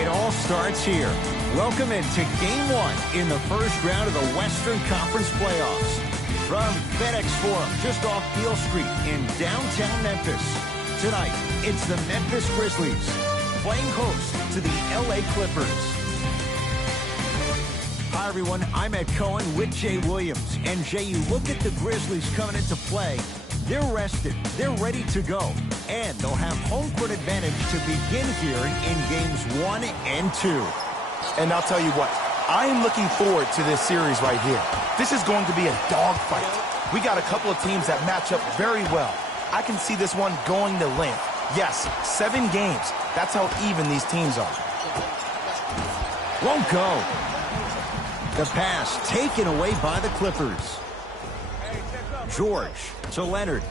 It all starts here. Welcome into Game 1 in the first round of the Western Conference Playoffs. From FedEx Forum, just off Beale Street in downtown Memphis. Tonight, it's the Memphis Grizzlies playing host to the LA Clippers. Hi, everyone. I'm Ed Cohen with Jay Williams. And, Jay, you look at the Grizzlies coming into play. They're rested. They're ready to go. And they'll have home court advantage to begin here in Games 1 and 2. And I'll tell you what, I am looking forward to this series right here. This is going to be a dogfight. We got a couple of teams that match up very well. I can see this one going to length. Yes, 7 games. That's how even these teams are. Won't go. The pass taken away by the Clippers. George to Leonard.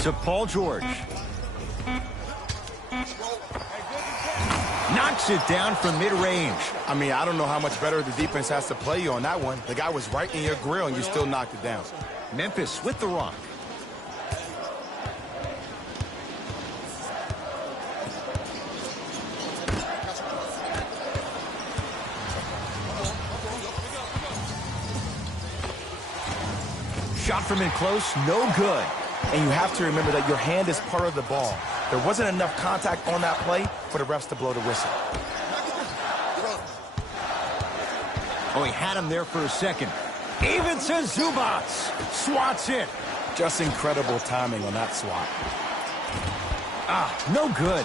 To Paul George. Knocks it down from mid-range. I mean, I don't know how much better the defense has to play you on that one. The guy was right in your grill, and you still knocked it down. Memphis with the rock. Shot from in close, no good. And you have to remember that your hand is part of the ball. There wasn't enough contact on that play for the refs to blow the whistle. Oh, he had him there for a second. Even to Zubac. Swats it. Just incredible timing on that swat. No good.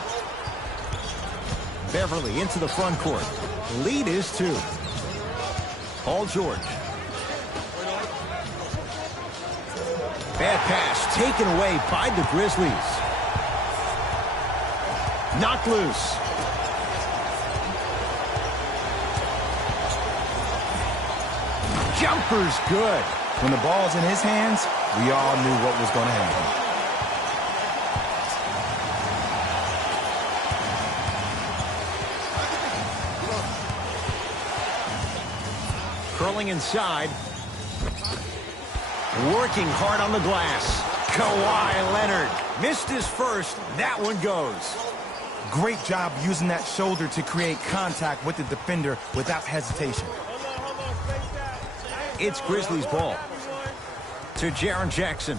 Beverly into the front court. Lead is 2. Paul George. Bad pass taken away by the Grizzlies. Knocked loose. Jumper's good. When the ball's in his hands, we all knew what was going to happen. Curling inside. Working hard on the glass. Kawhi Leonard missed his first. That one goes. Great job using that shoulder to create contact with the defender without hesitation. It's Grizzlies ball. To Jaren Jackson.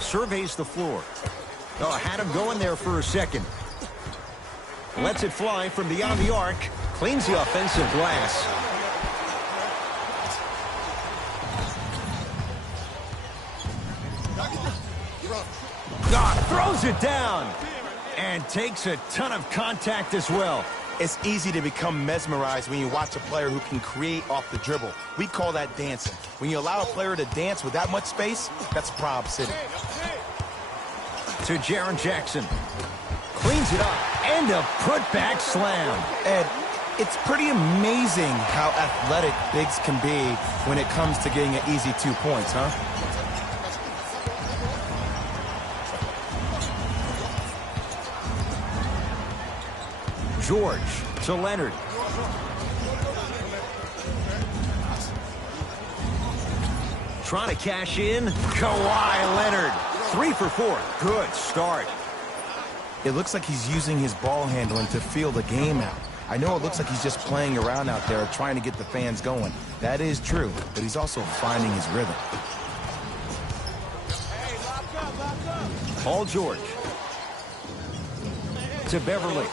Surveys the floor. Oh, had him going there for a second. Lets it fly from beyond the arc. Cleans the offensive glass. Throws it down. And takes a ton of contact as well. It's easy to become mesmerized when you watch a player who can create off the dribble. We call that dancing. When you allow a player to dance with that much space, that's prob city. To Jaren Jackson. Cleans it up, and a putback slam. Ed, it's pretty amazing how athletic bigs can be when it comes to getting an easy 2 points, huh? George to Leonard. Trying to cash in. Kawhi Leonard. 3 for 4. Good start. It looks like he's using his ball handling to feel the game out. I know it looks like he's just playing around out there trying to get the fans going. That is true, but he's also finding his rhythm. Paul George. to Beverly.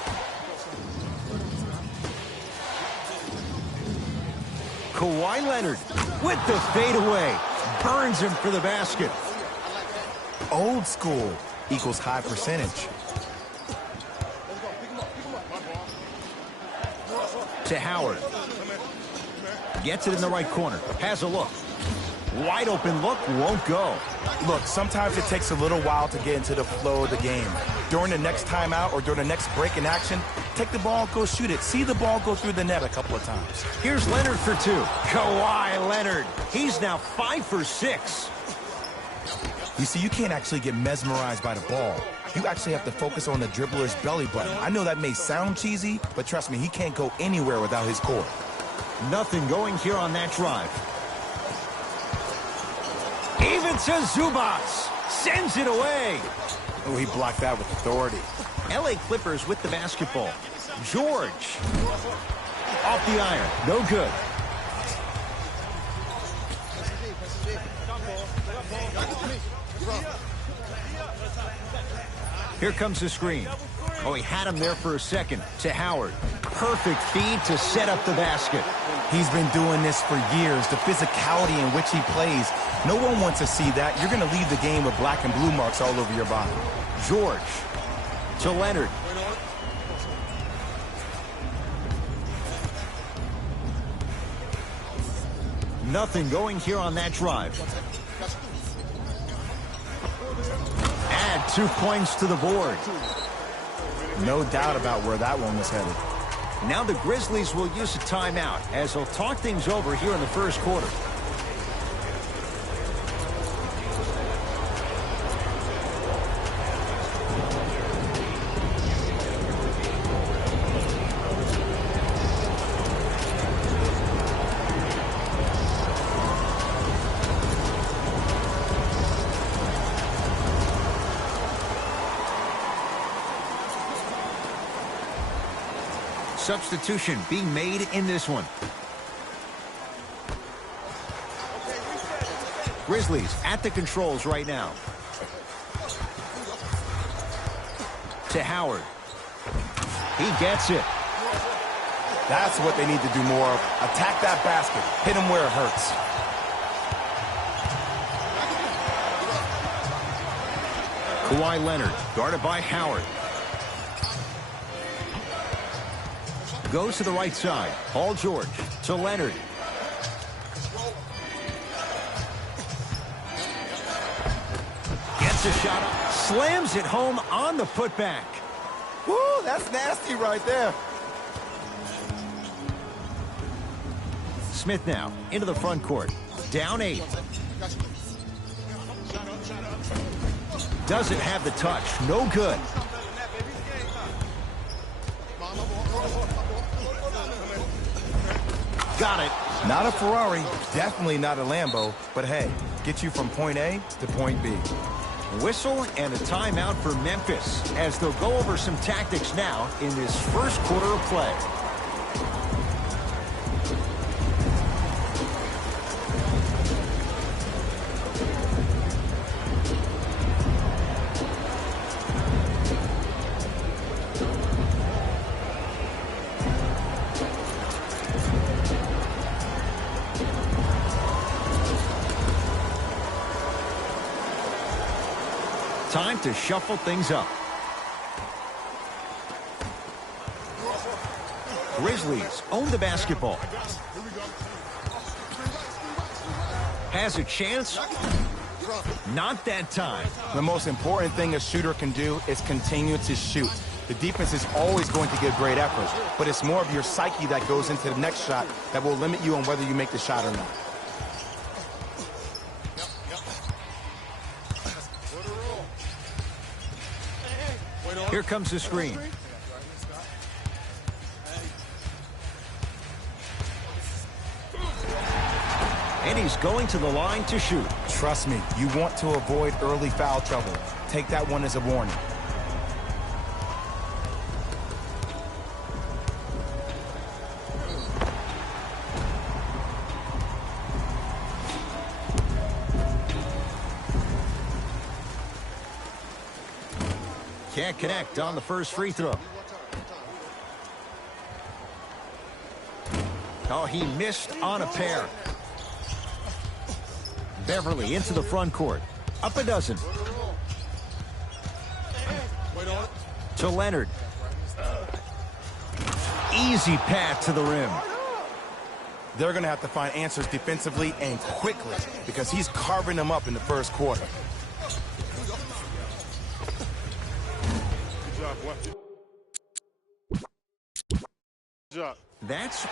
Kawhi Leonard with the fadeaway. Burns him for the basket. Old school equals high percentage. To Howard. Gets it in the right corner. Has a look. Wide open look, won't go. Look, sometimes it takes a little while to get into the flow of the game. During the next timeout or during the next break in action, take the ball, go shoot it. See the ball go through the net a couple of times. Here's Leonard for two. Kawhi Leonard. He's now 5 for 6. You see, you can't actually get mesmerized by the ball. You actually have to focus on the dribbler's belly button. I know that may sound cheesy, but trust me, he can't go anywhere without his core. Nothing going here on that drive. Even to Zubats. Sends it away. Oh, he blocked that with authority. LA Clippers with the basketball. George. Off the iron. No good. Here comes the screen. Oh, he had him there for a second. To Howard. Perfect feed to set up the basket. He's been doing this for years. The physicality in which he plays. No one wants to see that. You're going to leave the game with black and blue marks all over your body. George. To Leonard. Nothing going here on that drive. Add 2 points to the board. No doubt about where that one was headed. Now the Grizzlies will use a timeout as they'll talk things over here in the first quarter. Substitution being made in this one. Grizzlies at the controls right now. To Howard. He gets it. That's what they need to do more of. Attack that basket. Hit him where it hurts. Kawhi Leonard guarded by Howard. Goes to the right side. Paul George to Leonard. Gets a shot up. Slams it home on the putback. Woo, that's nasty right there. Smith now into the front court. Down 8. Doesn't have the touch. No good. Got it. Not a Ferrari, definitely not a Lambo, but hey, get you from point A to point B. Whistle and a timeout for Memphis as they'll go over some tactics now in this first quarter of play. Time to shuffle things up. Grizzlies own the basketball. Has a chance. Not that time. The most important thing a shooter can do is continue to shoot. The defense is always going to give great effort, but it's more of your psyche that goes into the next shot that will limit you on whether you make the shot or not. Here comes the screen. And he's going to the line to shoot. Trust me, you want to avoid early foul trouble. Take that one as a warning. Can't connect on the first free throw. Oh, he missed on a pair. Beverly into the front court. Up a dozen. To Leonard. Easy path to the rim. They're going to have to find answers defensively and quickly because he's carving them up in the first quarter. Good job, boy. Good job. That's...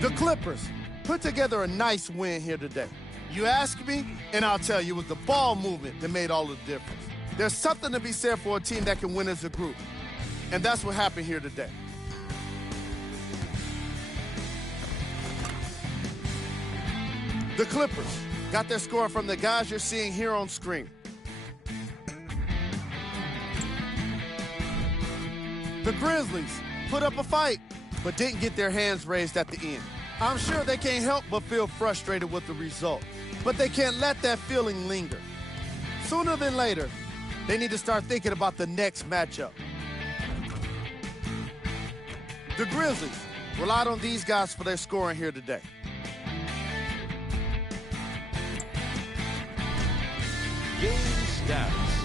The Clippers put together a nice win here today. You ask me, and I'll tell you, it was the ball movement that made all the difference. There's something to be said for a team that can win as a group, and that's what happened here today. The Clippers got their score from the guys you're seeing here on screen. The Grizzlies put up a fight, but didn't get their hands raised at the end. I'm sure they can't help but feel frustrated with the result, but they can't let that feeling linger. Sooner than later, they need to start thinking about the next matchup. The Grizzlies relied on these guys for their scoring here today. Game status.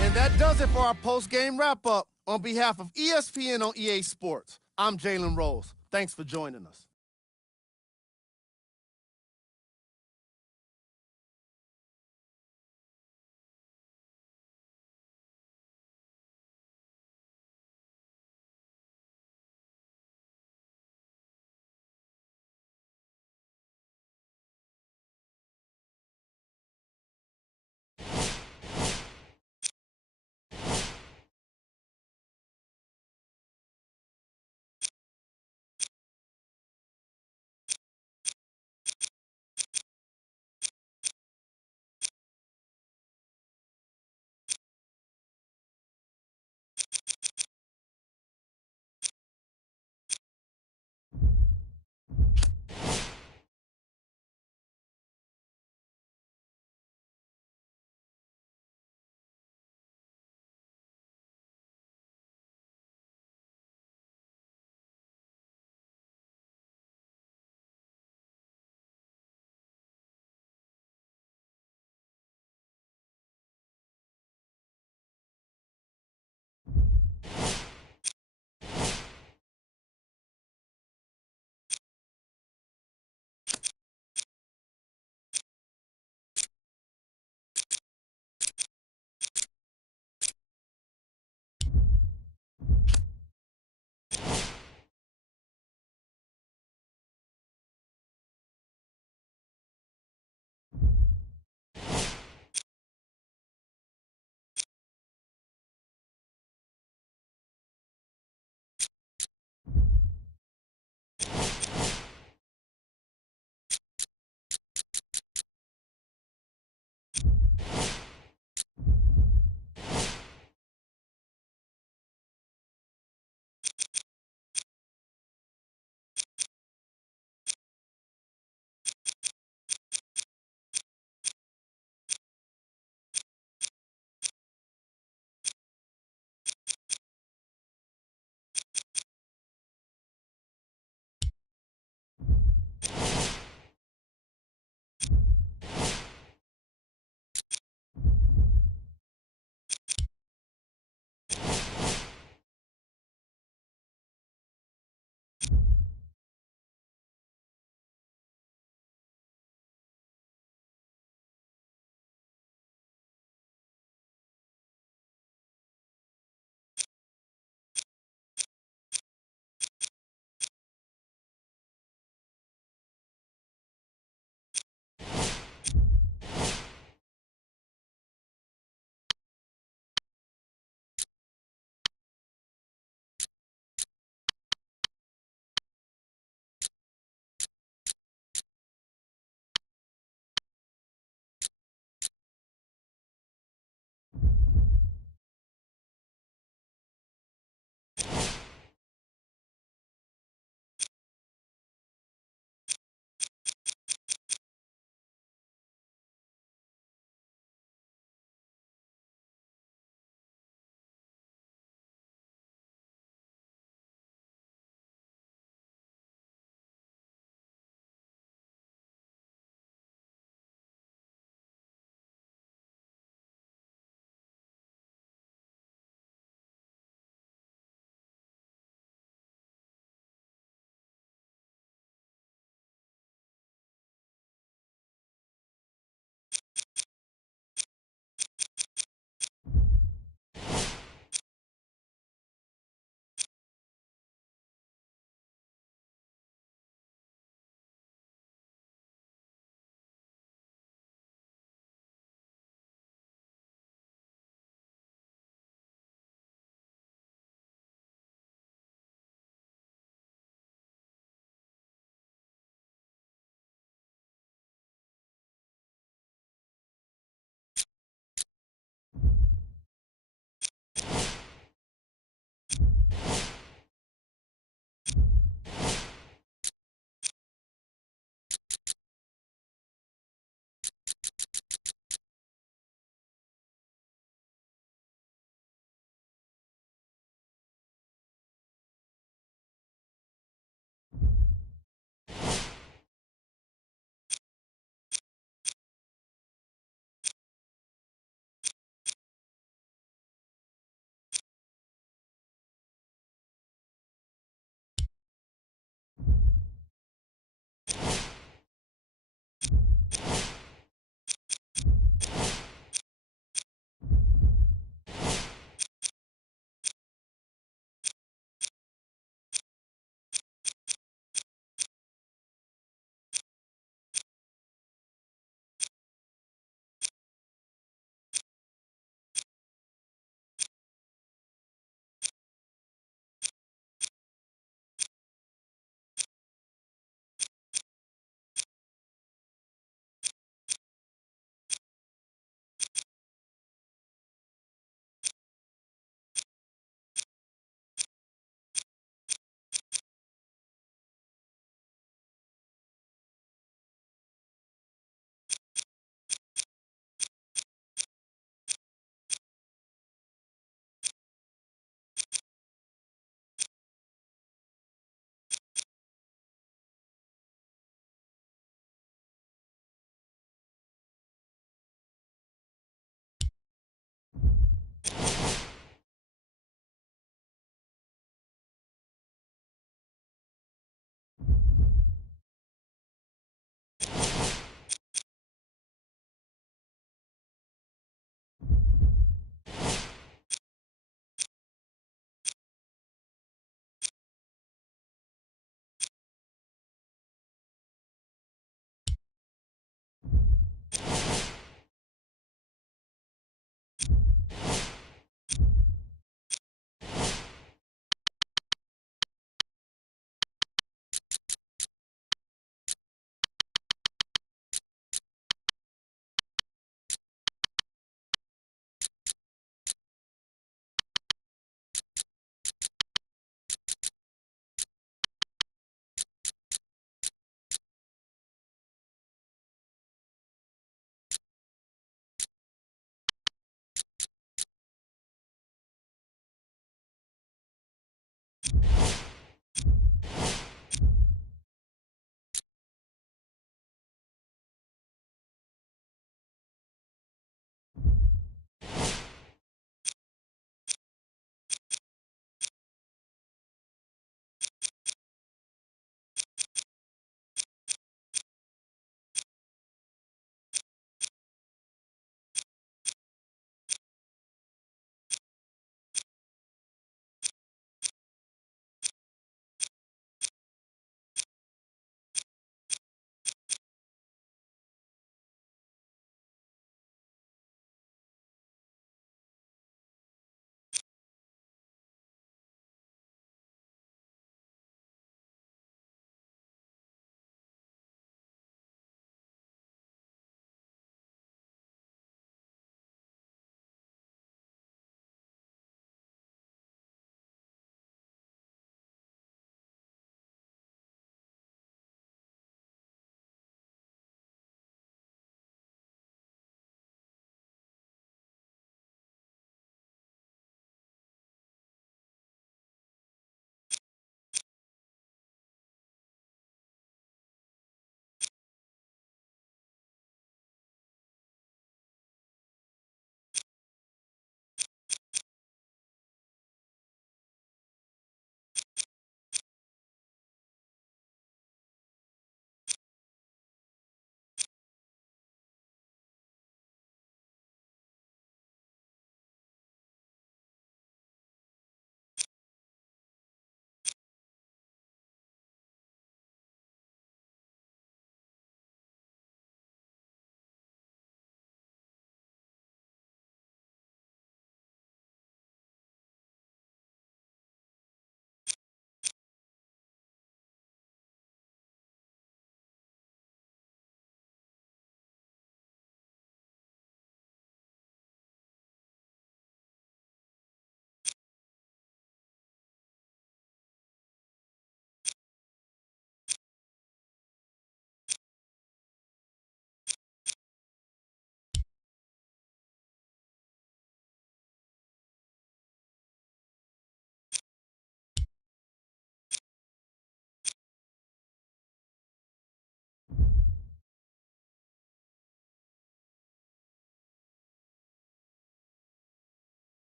And that does it for our post-game wrap-up. On behalf of ESPN on EA Sports, I'm Jalen Rose. Thanks for joining us.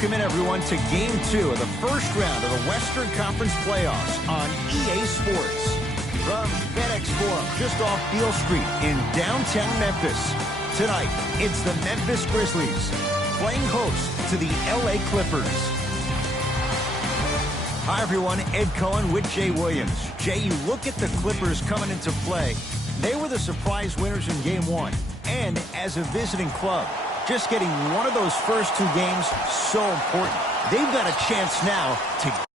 Welcome in, everyone, to Game 2 of the first round of the Western Conference Playoffs on EA Sports. From FedEx Forum, just off Beale Street in downtown Memphis. Tonight, it's the Memphis Grizzlies playing host to the LA Clippers. Hi, everyone. Ed Cohen with Jay Williams. Jay, you look at the Clippers coming into play. They were the surprise winners in Game 1. And as a visiting club, just getting one of those first 2 games, so important. They've got a chance now to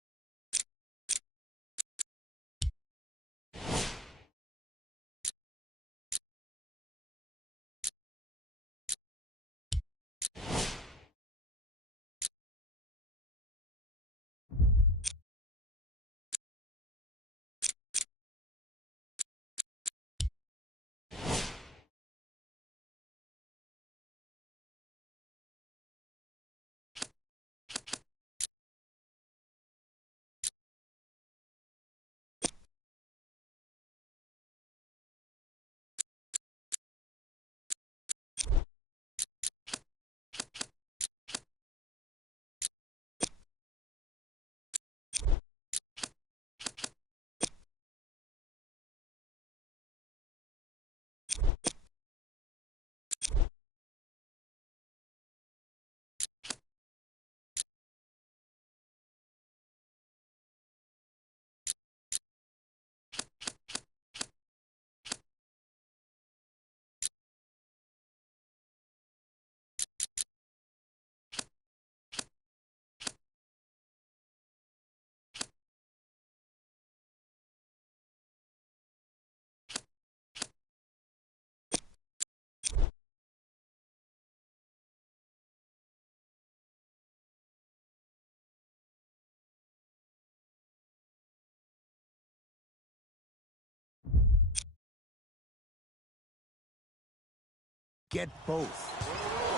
get both.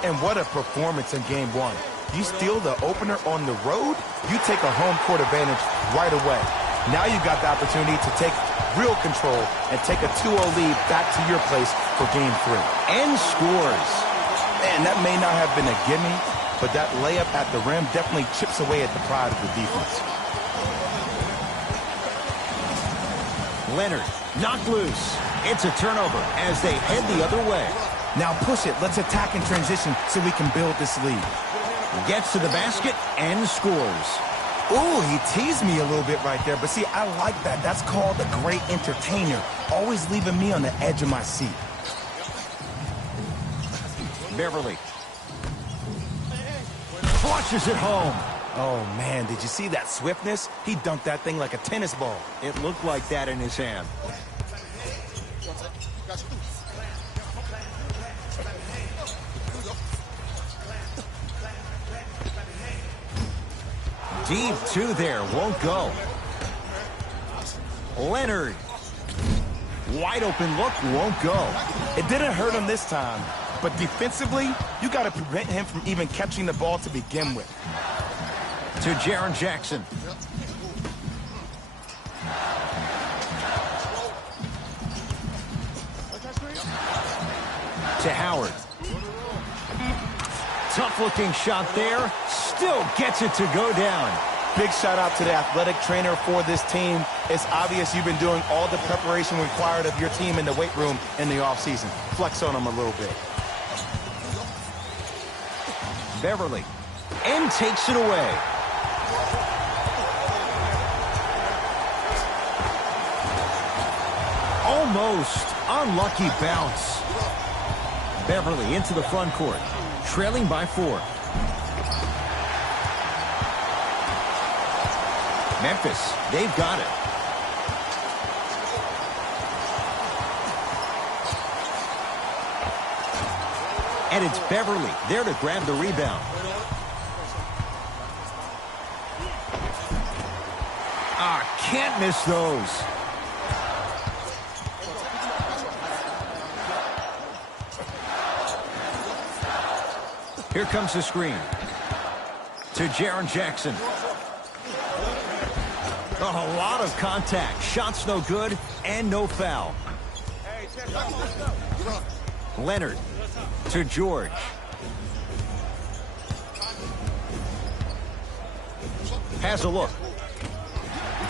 And what a performance in Game 1. You steal the opener on the road, you take a home court advantage right away. Now you've got the opportunity to take real control and take a 2-0 lead back to your place for Game 3. And scores. Man, that may not have been a gimme, but that layup at the rim definitely chips away at the pride of the defense. Leonard, knocked loose. It's a turnover as they head the other way. Now push it. Let's attack in transition so we can build this lead. Gets to the basket and scores. Ooh, he teased me a little bit right there. But see, I like that. That's called a great entertainer. Always leaving me on the edge of my seat. Beverly. Flushes it home. Oh, man, did you see that swiftness? He dunked that thing like a tennis ball. It looked like that in his hand. Deep 2 there, won't go. Leonard. Wide open look, won't go. It didn't hurt him this time, but defensively, you got to prevent him from even catching the ball to begin with. To Jaren Jackson. To Howard. Tough-looking shot there. Still gets it to go down. Big shout out to the athletic trainer for this team. It's obvious you've been doing all the preparation required of your team in the weight room in the offseason. Flex on them a little bit. Beverly. And takes it away. Almost. Unlucky bounce. Beverly into the front court. Trailing by 4. Memphis, they've got it. And it's Beverly there to grab the rebound. Can't miss those. Here comes the screen. To Jaren Jackson. A lot of contact. Shots no good and no foul. Leonard to George. has a look.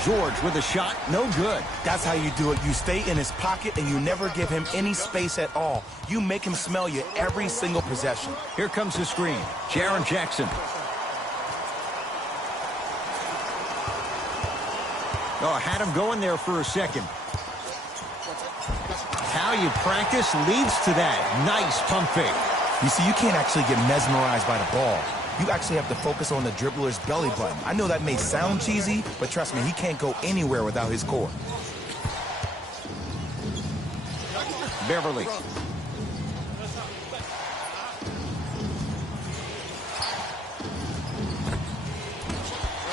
George with a shot, no good. That's how you do it. You stay in his pocket and you never give him any space at all. You make him smell you every single possession. Here comes the screen. Jaren Jackson. Oh, had him going there for a second. How you practice leads to that. Nice pump fake. You see, you can't actually get mesmerized by the ball. You actually have to focus on the dribbler's belly button. I know that may sound cheesy, but trust me, he can't go anywhere without his core. Beverly.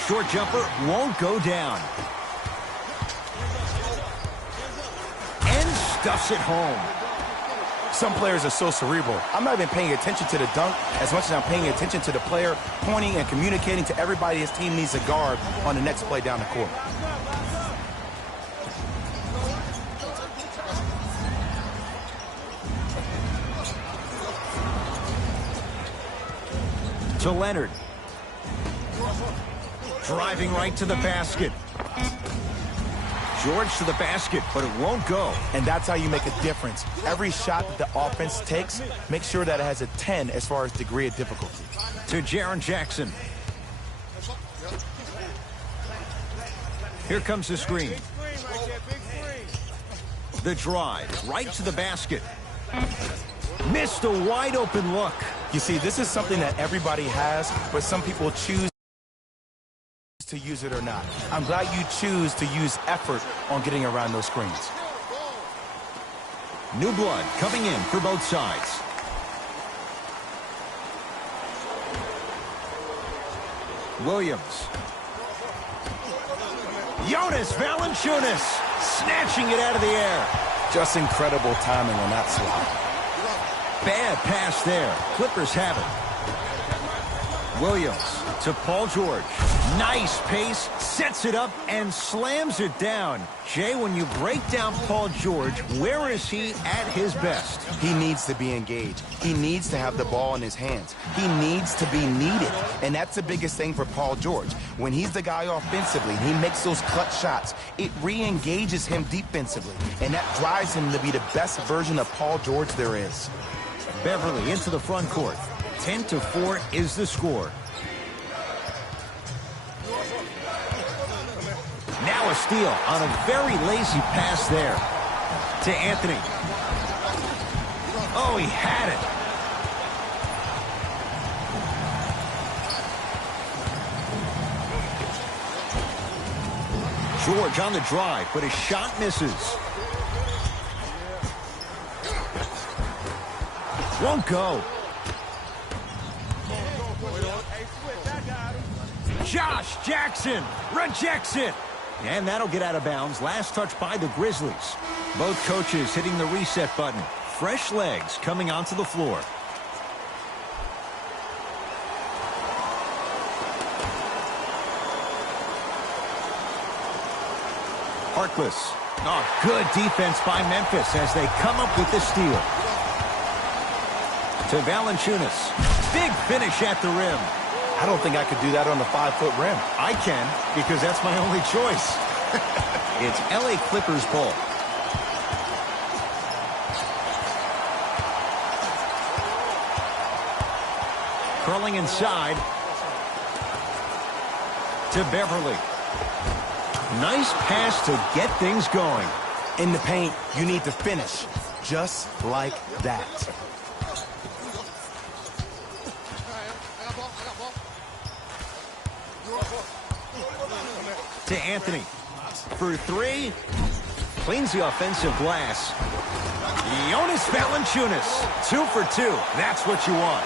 Short jumper won't go down. And stuffs it home. Some players are so cerebral. I'm not even paying attention to the dunk as much as I'm paying attention to the player pointing and communicating to everybody his team needs to guard on the next play down the court. To Leonard. Driving right to the basket. George to the basket, but it won't go. And that's how you make a difference. Every shot that the offense takes, make sure that it has a 10 as far as degree of difficulty. To Jaren Jackson. Here comes the screen. The drive, right to the basket. Missed a wide open look. You see, this is something that everybody has, but some people choose to use it or not. I'm glad you choose to use effort on getting around those screens. New blood coming in for both sides. Williams. Jonas Valanciunas snatching it out of the air. Just incredible timing on that swat. Bad pass there. Clippers have it. Williams to Paul George. Nice pace, sets it up, and slams it down. Jay, when you break down Paul George, where is he at his best? He needs to be engaged. He needs to have the ball in his hands. He needs to be needed. And that's the biggest thing for Paul George. When he's the guy offensively, he makes those clutch shots. It re-engages him defensively. And that drives him to be the best version of Paul George there is. Beverly into the front court. 10-4 is the score. Now a steal on a very lazy pass there. To Anthony. Oh, he had it. George on the drive, but his shot misses. Won't go. Josh Jackson rejects it. And that'll get out of bounds. Last touch by the Grizzlies. Both coaches hitting the reset button. Fresh legs coming onto the floor. Harkless. Oh, good defense by Memphis as they come up with the steal. To Valanciunas. Big finish at the rim. I don't think I could do that on the 5-foot rim. I can, because that's my only choice. It's LA Clippers ball. Curling inside. To Beverly. Nice pass to get things going. In the paint, you need to finish just like that. To Anthony. For three. Cleans the offensive glass. Jonas Valanciunas. 2 for 2. That's what you want.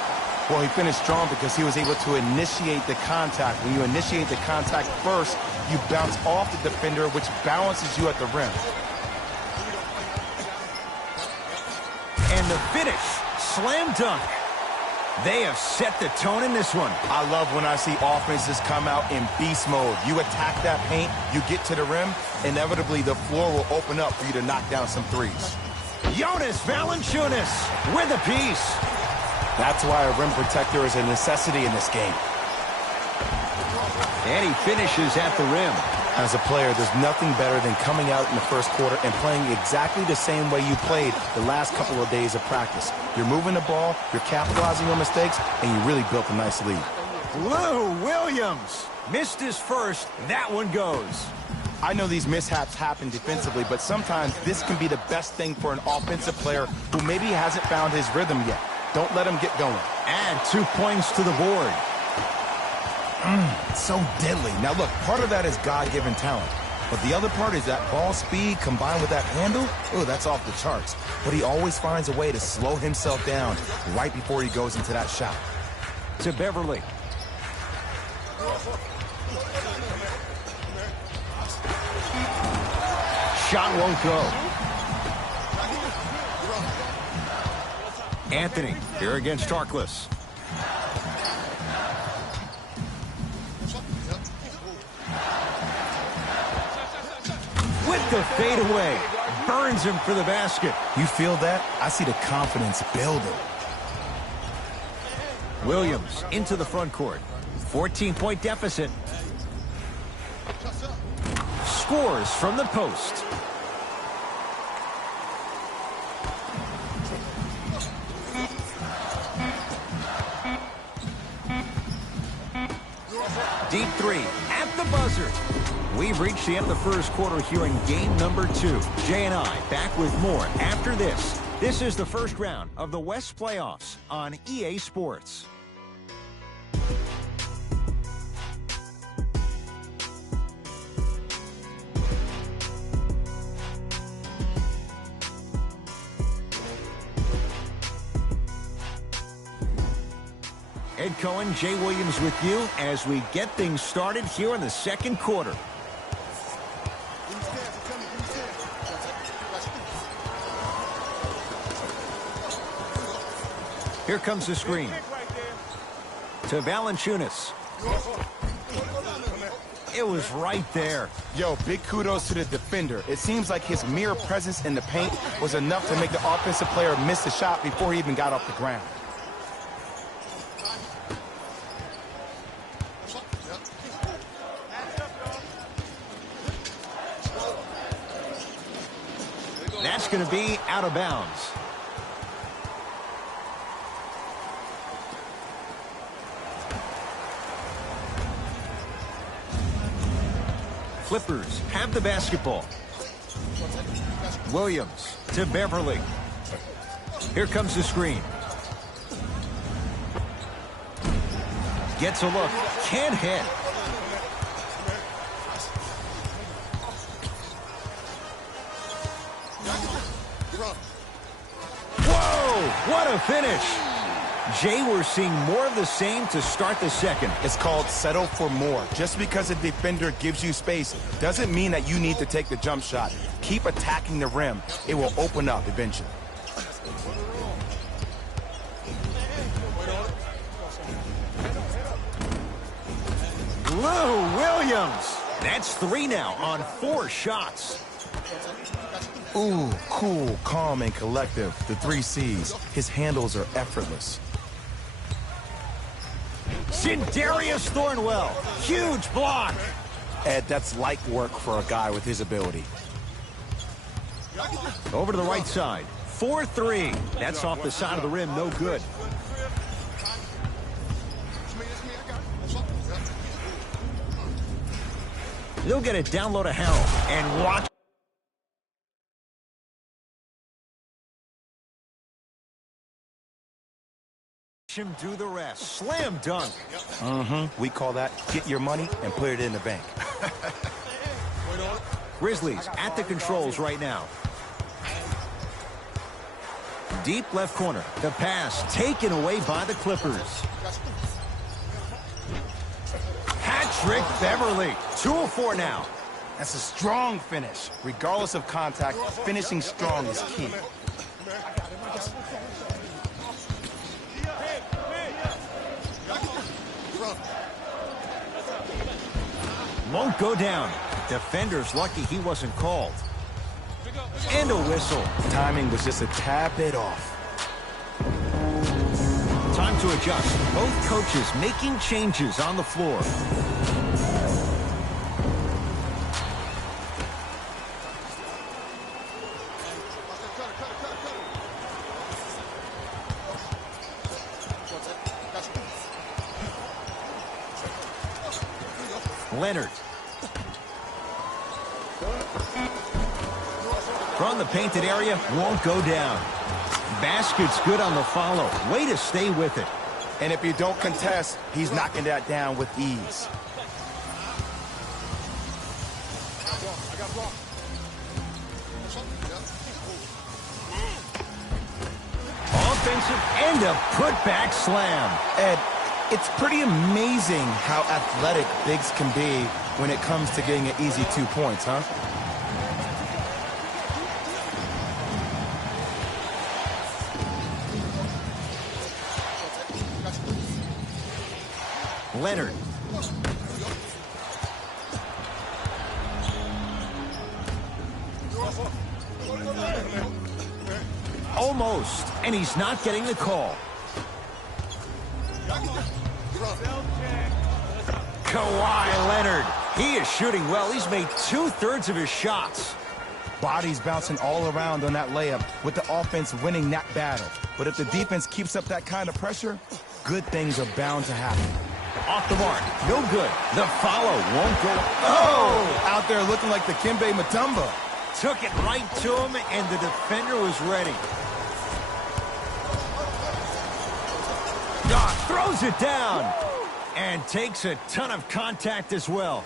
Well, he finished strong because he was able to initiate the contact. When you initiate the contact first, you bounce off the defender, which balances you at the rim. And the finish. Slam dunk. They have set the tone in this one. I love when I see offenses come out in beast mode. You attack that paint, you get to the rim, inevitably the floor will open up for you to knock down some threes. Jonas Valanciunas with a piece. That's why a rim protector is a necessity in this game. And he finishes at the rim. As a player, there's nothing better than coming out in the first quarter and playing exactly the same way you played the last couple of days of practice. You're moving the ball, you're capitalizing on mistakes, and you really built a nice lead. Lou Williams missed his first. That one goes. I know these mishaps happen defensively, but sometimes this can be the best thing for an offensive player who maybe hasn't found his rhythm yet. Don't let him get going. Add 2 points to the board. So deadly. Now look, part of that is God-given talent. But the other part is that ball speed combined with that handle. Oh, that's off the charts. But he always finds a way to slow himself down right before he goes into that shot. To Beverly. Shot won't go. Anthony here against Harkless. With the fadeaway, burns him for the basket. You feel that? I see the confidence building. Williams into the front court. 14-point deficit. Scores from the post. Deep three at the buzzer. We've reached the end of the first quarter here in game number 2. Jay and I back with more after this. This is the first round of the West playoffs on EA Sports. Ed Cohen, Jay Williams with you as we get things started here in the second quarter. Here comes the screen. To Valanciunas. It was right there. Yo, big kudos to the defender. It seems like his mere presence in the paint was enough to make the offensive player miss the shot before he even got off the ground. That's going to be out of bounds. Clippers have the basketball. Williams to Beverly. Here comes the screen. Gets a look. Can't hit. Whoa! What a finish! Jay, we're seeing more of the same to start the second. It's called settle for more. Just because a defender gives you space doesn't mean that you need to take the jump shot. Keep attacking the rim. It will open up eventually. Lou Williams. That's 3 now on 4 shots. Ooh, cool, calm, and collective. The 3 C's. His handles are effortless. Darius Thornwell. Huge block. Ed, that's light work for a guy with his ability. Over to the right side. 4-3. That's off the side of the rim. No good. They'll get it down low to Harrell. And watch him do the rest. Slam dunk. We call that get your money and put it in the bank. Grizzlies at the controls right now. Deep left corner. The pass taken away by the Clippers. Hat-trick Beverly. 2 of 4 now. That's a strong finish. Regardless of contact, finishing strong is key. Won't go down. Defender's lucky he wasn't called. And a whistle. Timing was just a tad bit off. Time to adjust. Both coaches making changes on the floor. Leonard. From the painted area, won't go down. Basket's good on the follow. Way to stay with it. And if you don't contest, he's knocking that down with ease. Offensive and a putback slam. Ed, it's pretty amazing how athletic bigs can be when it comes to getting an easy 2 points, huh? Leonard. Almost, and he's not getting the call. Kawhi Leonard. He is shooting well. He's made 2/3 of his shots. Bodies bouncing all around on that layup with the offense winning that battle. But if the defense keeps up that kind of pressure, good things are bound to happen. Off the mark. No good. The follow won't go. Oh! Out there looking like the Kimbe Mutombo. Took it right to him, and the defender was ready. Throws it down. And takes a ton of contact as well.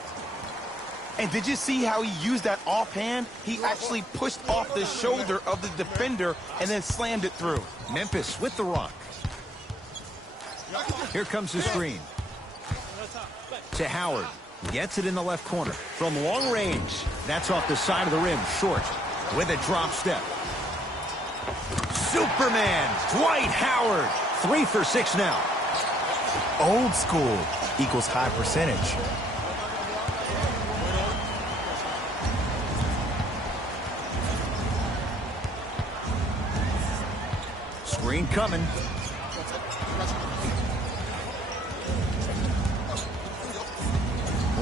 And did you see how he used that offhand? He actually pushed off the shoulder of the defender and then slammed it through. Memphis with the rock. Here comes the screen. To Howard. Gets it in the left corner. From long range. That's off the side of the rim. Short. With a drop step. Superman. Dwight Howard. 3 for 6 now. Old school equals high percentage. Screen coming.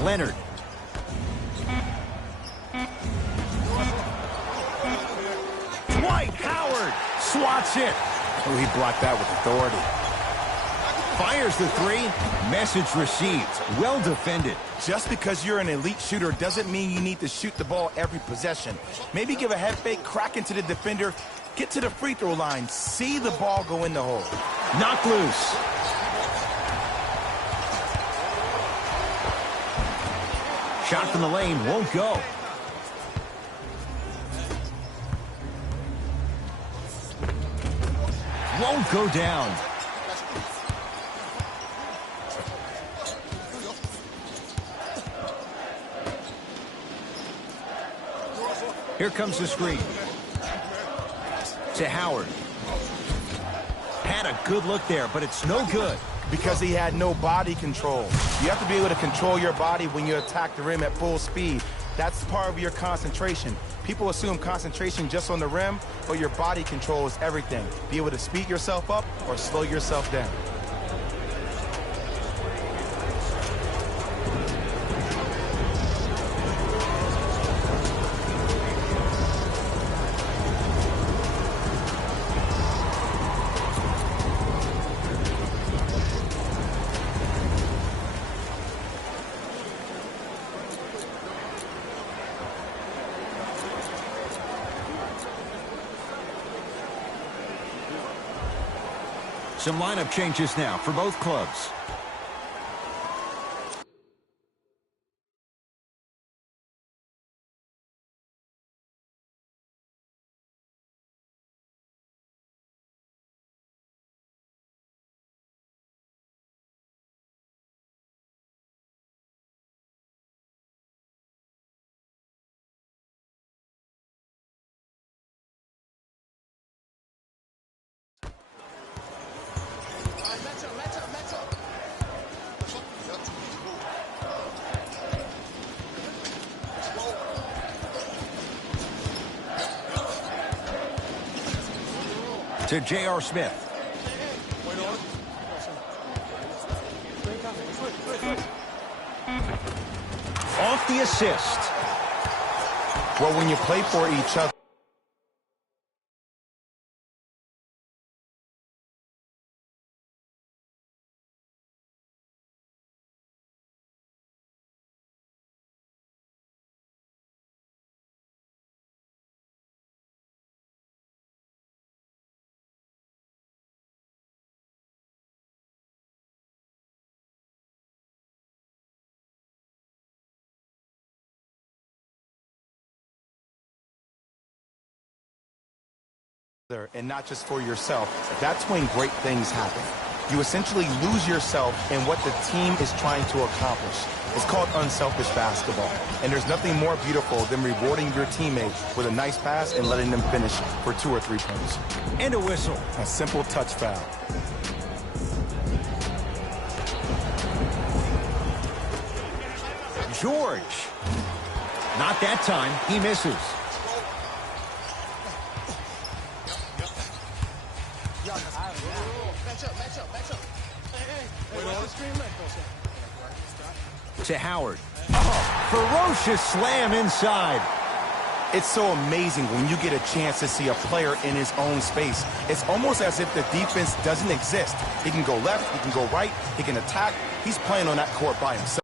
Leonard. Dwight Howard swats it. Oh, he blocked that with authority. Fires the three. Message received. Well defended. Just because you're an elite shooter doesn't mean you need to shoot the ball every possession. Maybe give a head fake, crack into the defender, get to the free throw line, see the ball go in the hole. Knocked loose. Shot from the lane won't go. Won't go down. Here comes the screen. To Howard. Had a good look there, but it's no good. Because he had no body control. You have to be able to control your body when you attack the rim at full speed. That's part of your concentration. People assume concentration just on the rim, but your body control is everything. Be able to speed yourself up or slow yourself down. Some lineup changes now for both clubs. To J.R. Smith. Off the assist. Well, when you play for each other, And not just for yourself, that's when great things happen. You essentially lose yourself in what the team is trying to accomplish. It's called unselfish basketball. And there's nothing more beautiful than rewarding your teammate with a nice pass and letting them finish for 2 or 3 points. And a whistle. A simple touch foul. George. Not that time. He misses. To Howard. Oh, ferocious slam inside. It's so amazing when you get a chance to see a player in his own space. It's almost as if the defense doesn't exist. He can go left, he can go right, he can attack. He's playing on that court by himself.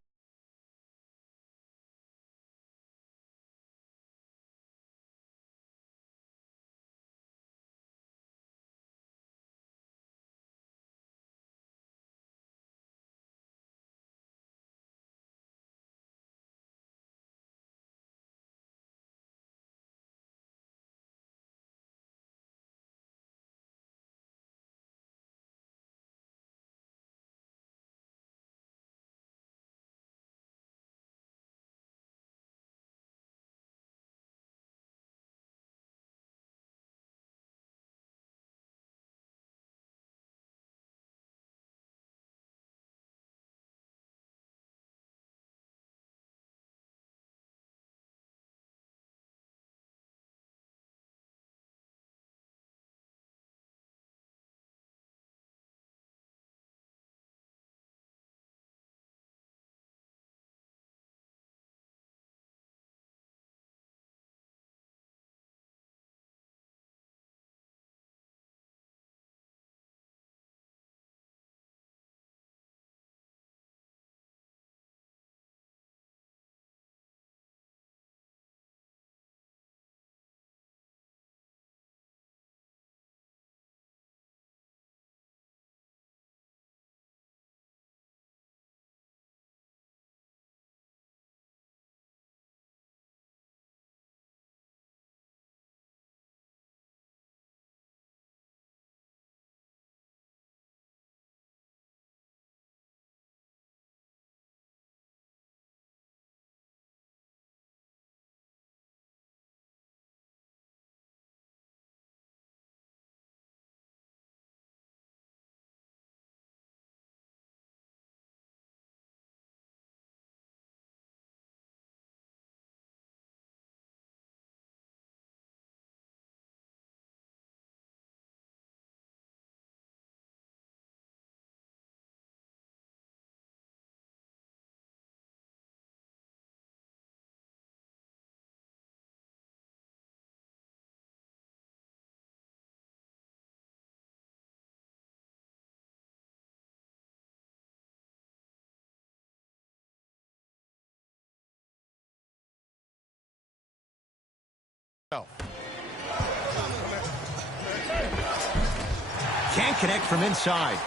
Can't connect from inside.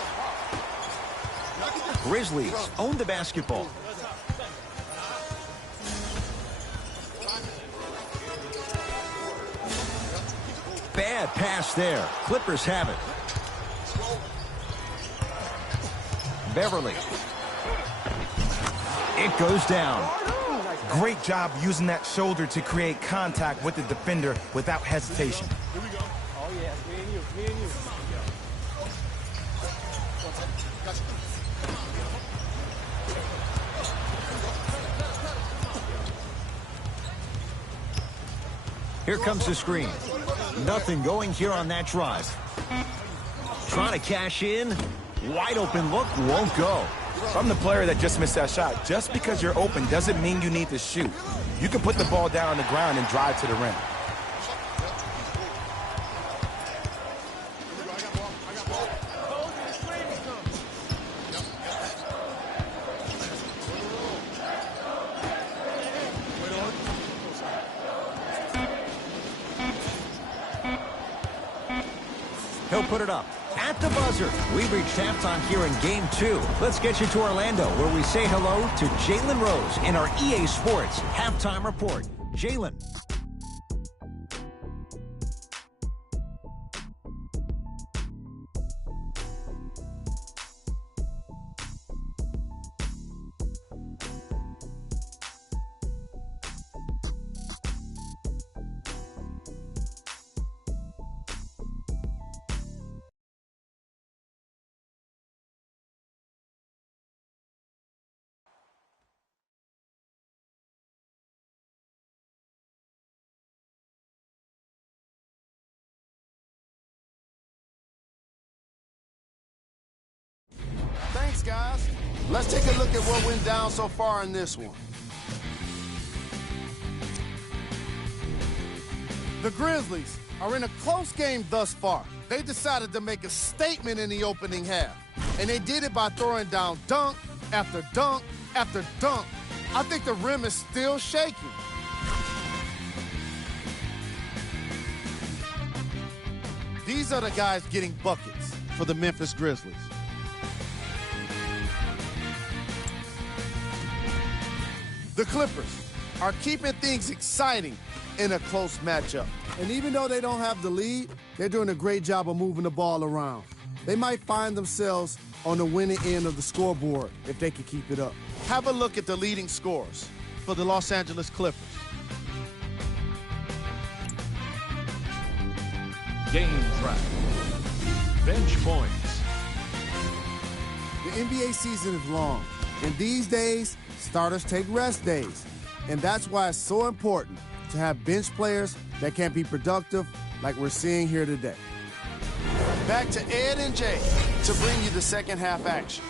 Grizzlies own the basketball. Bad pass there. Clippers have it. Beverly. It goes down. Great job using that shoulder to create contact with the defender without hesitation. Here we go. Oh, yeah. Me and you. Me and you. Gotcha. Here comes the screen. Nothing going here on that drive. Trying to cash in. Wide open look, won't go. I'm the player that just missed that shot. Just because you're open doesn't mean you need to shoot. You can put the ball down on the ground and drive to the rim. He'll put it up at the buzzer. We've reached halftime here in Game 2. Let's get you to Orlando, where we say hello to Jalen Rose in our EA Sports Halftime Report. Jalen. Thanks, guys. Let's take a look at what went down so far in this one. The Grizzlies are in a close game thus far. They decided to make a statement in the opening half, and they did it by throwing down dunk after dunk after dunk. I think the rim is still shaking. These are the guys getting buckets for the Memphis Grizzlies. The Clippers are keeping things exciting in a close matchup. And even though they don't have the lead, they're doing a great job of moving the ball around. They might find themselves on the winning end of the scoreboard if they can keep it up. Have a look at the leading scorers for the Los Angeles Clippers. Game track. Bench points. The NBA season is long, and these days, starters take rest days. And that's why it's so important to have bench players that can be productive like we're seeing here today. Back to Ed and Jay to bring you the second half action.